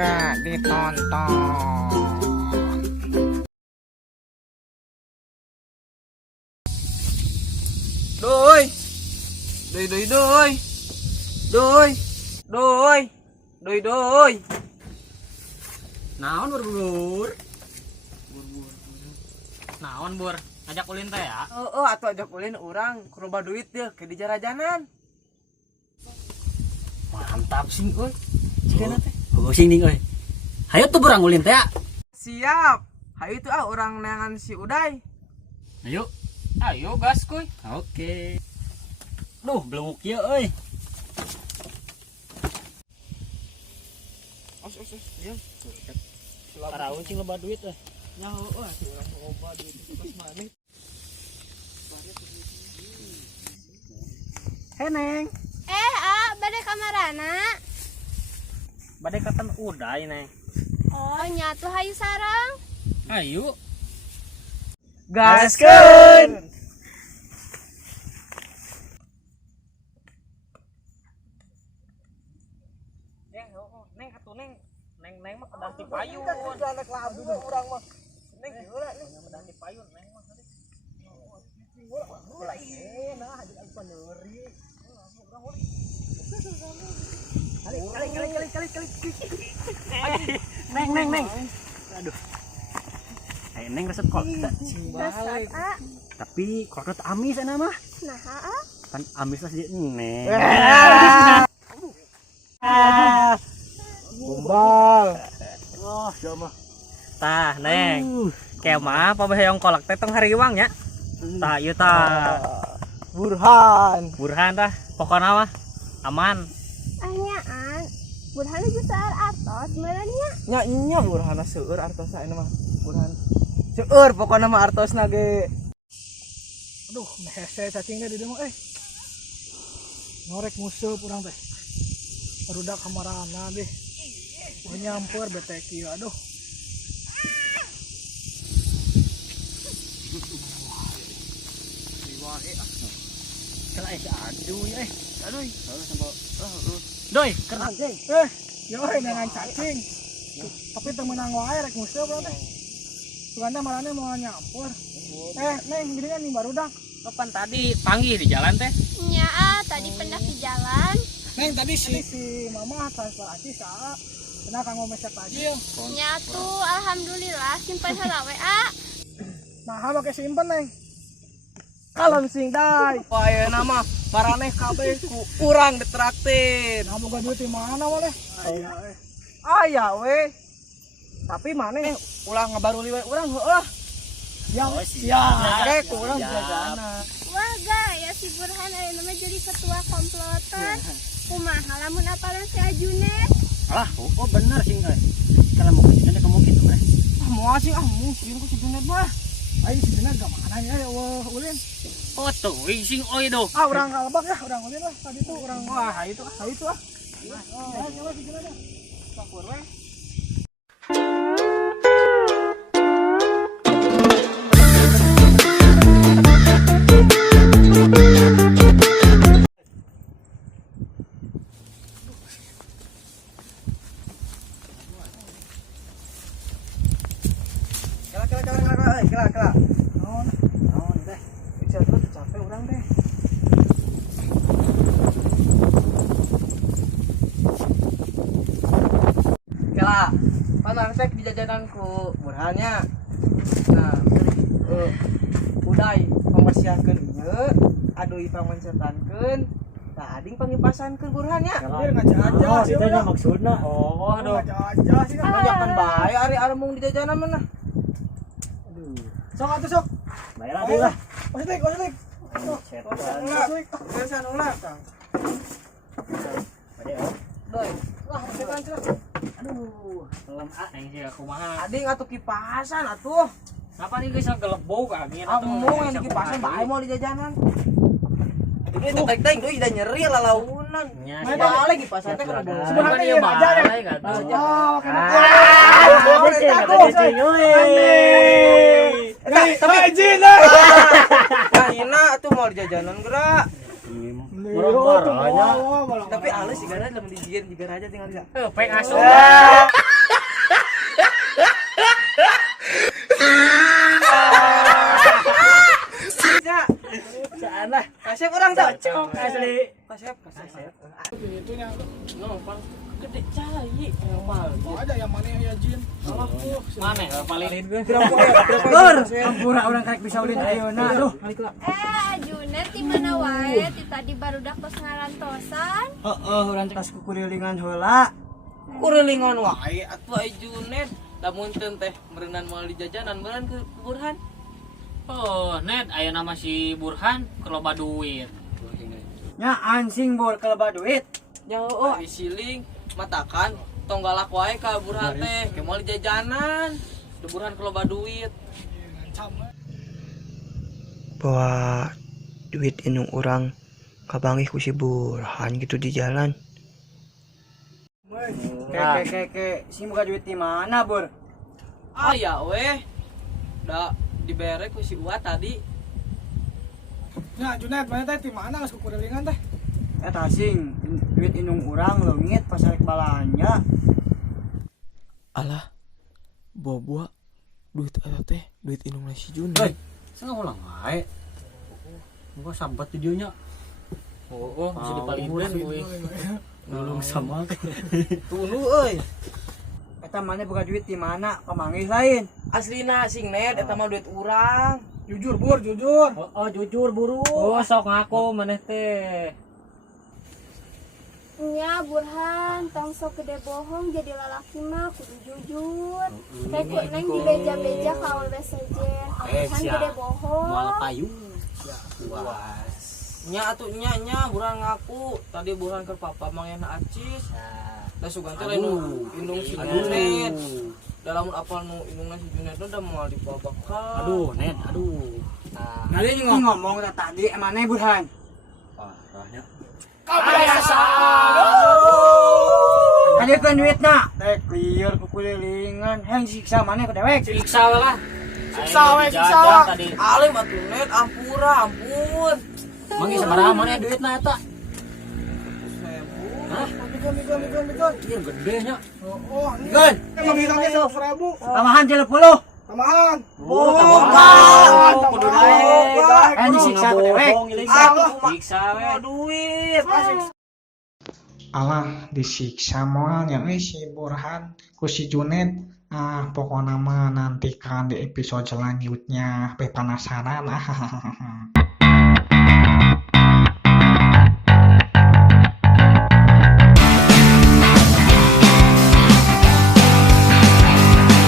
nggak ditonton. Doi, doi, doi, doi, doi, doi, doi, doi. Naon bur? Naon bur? Ajak ulin teh ya? Oh, atuh ajak ulin orang kuroba duit deh ke di jarajanan. Mantap sih euy. Cikeuna teh. Oh, sing ning euy. Hayu tuh burang ulin teh ya. Siap. Hayu itu orang neangan si Uday. Ayo. Ayo gas kuy. Oke. Duh, belum kieu euy. Os, diam. Paraun cing loba duit euy. Nya heueuh atuh urang loba duit itu pas maneh. Neng. Bade kamarana. Bade katan Uday, Neng. Oh, nyatu hayu sarang. Ayo. Gaskeun. Neng atuh Neng. Neng mah kedanti payun. Anak labu urang mah. Neng heula nih. Kedanti payun Neng mah. Neng. Aduh. Neng resep kok. Dasar A. Tapi kalau amis ana mah. Nah, A. Kan amis lah jadi Neng. Gombal. Oh, siapa? Tah, Neng. Kemah pabeheong kolak teh tong hariwang nya. Tah, ieu tah. Burhan. Burhan tah. Pokona mah aman. Anyaan. Burhan besar artos sebenarnya. Nya Burhan seueur artosna ini mah. Burhan. Seueur pokona mah artosna ge. Aduh, hese cacingnya di dieu mah Norek musuh urang teh. Barudak kamarana deh. Mau nyampur betek ieu aduh. Kala aduh ya aduh. Doi, kerang. Yoi dengan cacing. Tapi temenang wae rek musuh urang teh. Suganda marane mau nyampur. Neng, gini kan nih barudak. Kapan tadi panggil di jalan teh? Nya tadi pendak di jalan. Neng tadi si mama transfer aci sa. Kena kanggo meset aja. Nyatu alhamdulillah simpen heula we A. Nah, make simpen neng. Kalem sing dai. Wah, ayeuna mah maraneh kabeh ku urang ditraktir. Nah, boga duit di mana wae? Aya we. Tapi maneh ulah ngabaruli we urang heueuh. Yang siap. Rek urang jagana. Wah gaya si Burhan ayeuna mah jadi ketua komplotan. Kumaha lamun apalan si Ajune? Alah, oh benar sih euy. Kalau mau kita kamu gitu mah. Mau asing mungkin ku si Junet mah. Ayo si Junet gak mana ya ulin. Oh tuh, sing oi do. Urang kalebak ya, urang ulin lah. Tadi tuh urang wah, itu ah. Oh, nyawa si Junet. Sakur we. Kela. Naon teh? Ica tuh capek urang teh. Kela. Panang teh di jajananku Burhannya. Nah, Uday pamasiakeun ieu, aduh pamancetankeun. Tah ading pangipasankeun Burhannya. Biar ngaja-aja sih. Itu maksudna. Oh, aduh. Ngaja-aja sih. Ngajakan bae ari mung di jajanan mana. Sok atuh sok. Bayar deui lah. Positif. Pesan ulah, Kang. Bade oh. Doi. Wah, pesan cerah. Aduh, lem neng sih kumaha. Ading atuh kipasan atuh. Apa nih geus gelebog angin atuh. Amung yang dikipasan bae mau di jajanan. Itu teg-teg deui da nyeri lalaunan. Main balik kipasan teh kana bau. Sebenarnya ieu aja deh. Oh, kenapa? Tapi izin lah. Kahina atuh mau di jajanan geura. Murah-murahnya. Tapi halus sih gara dalam dijieun juga raja tinggal bisa. Peng asup. kasep orang dah. Asli. Kasep. Itunya. No, paling gede cai mal. Ada yang mana ya Jin? Mana paling Ampura orang karek bisa ulin ayeuna. Aduh, Ajunet di mana wae? Ti tadi barudak tos ngarantosan. heeh, urang tas kukurilingan heula. Kurilingan wae atuh Junet. Lamun teu teh meureunan moal di jajanan meureun ke Burhan. Oh, net aya nama si Burhan keloba duit. Nya ansing bor kelebat duit. Ya oh, siling matakan tong galak wae ka Burhan teh, ke moal di jajanan. Di Burhan kelebat duit. Bawa duit inung orang kabangih ku si Burhan gitu di jalan. Ke si muka duit di mana, Bur? Ah ya weh. Da dibere ku si Uwa tadi. Ya, Junet, mana teh di mana geus kukurilingan teh? Eta sing duit inung urang leungit pas arek balanja. Alah, buah duit eta teh duit inung si Junet. Hei, saya ulang wae. Gua sambat videonya. Oh, bisa dipalingin euy. Nulung sama. Tulu euy. Eta mana buka duit di mana? Pamangih lain. Aslina sing net eta mah duit urang. Jujur, Bur, jujur. Oh, jujur buru. Oh, sok ngaku maneh teh. Nya Burhan, tong sok gede bohong jadi lalaki mah kudu jujur. Teh neng di beja-beja kaul besejen. Burhan gede bohong. Moal payung. Nya atuh nya Burhan ngaku tadi Burhan ke papa mangena acis. Da sugan teh lain inung si Junet. Dalam apal nu inungna si Junet udah mau dibabakan. Aduh, net, aduh. Nah, dia ngomong tadi emane Burhan. Parahnya. Hadirkeun duitna. Teh clear kukulilingan. Hang siksa maneh ku dewek. Siksa lah. Siksa we. Alim atuh net ampura, ampun. Mangi sabaraha maneh duitna eta? Hah? Mikun. Ieu gede nya. Oh, ini Gun. emang hilangnya 100.000. Tamahan 30. Tambahan. Tambahan. Kudu naik. Hang siksa ku dewek. Siksa we. Duit. Alah, disiksa moal yang si Burhan ku si Junet. Pokoknya mah nantikan di episode selanjutnya. Penasaran.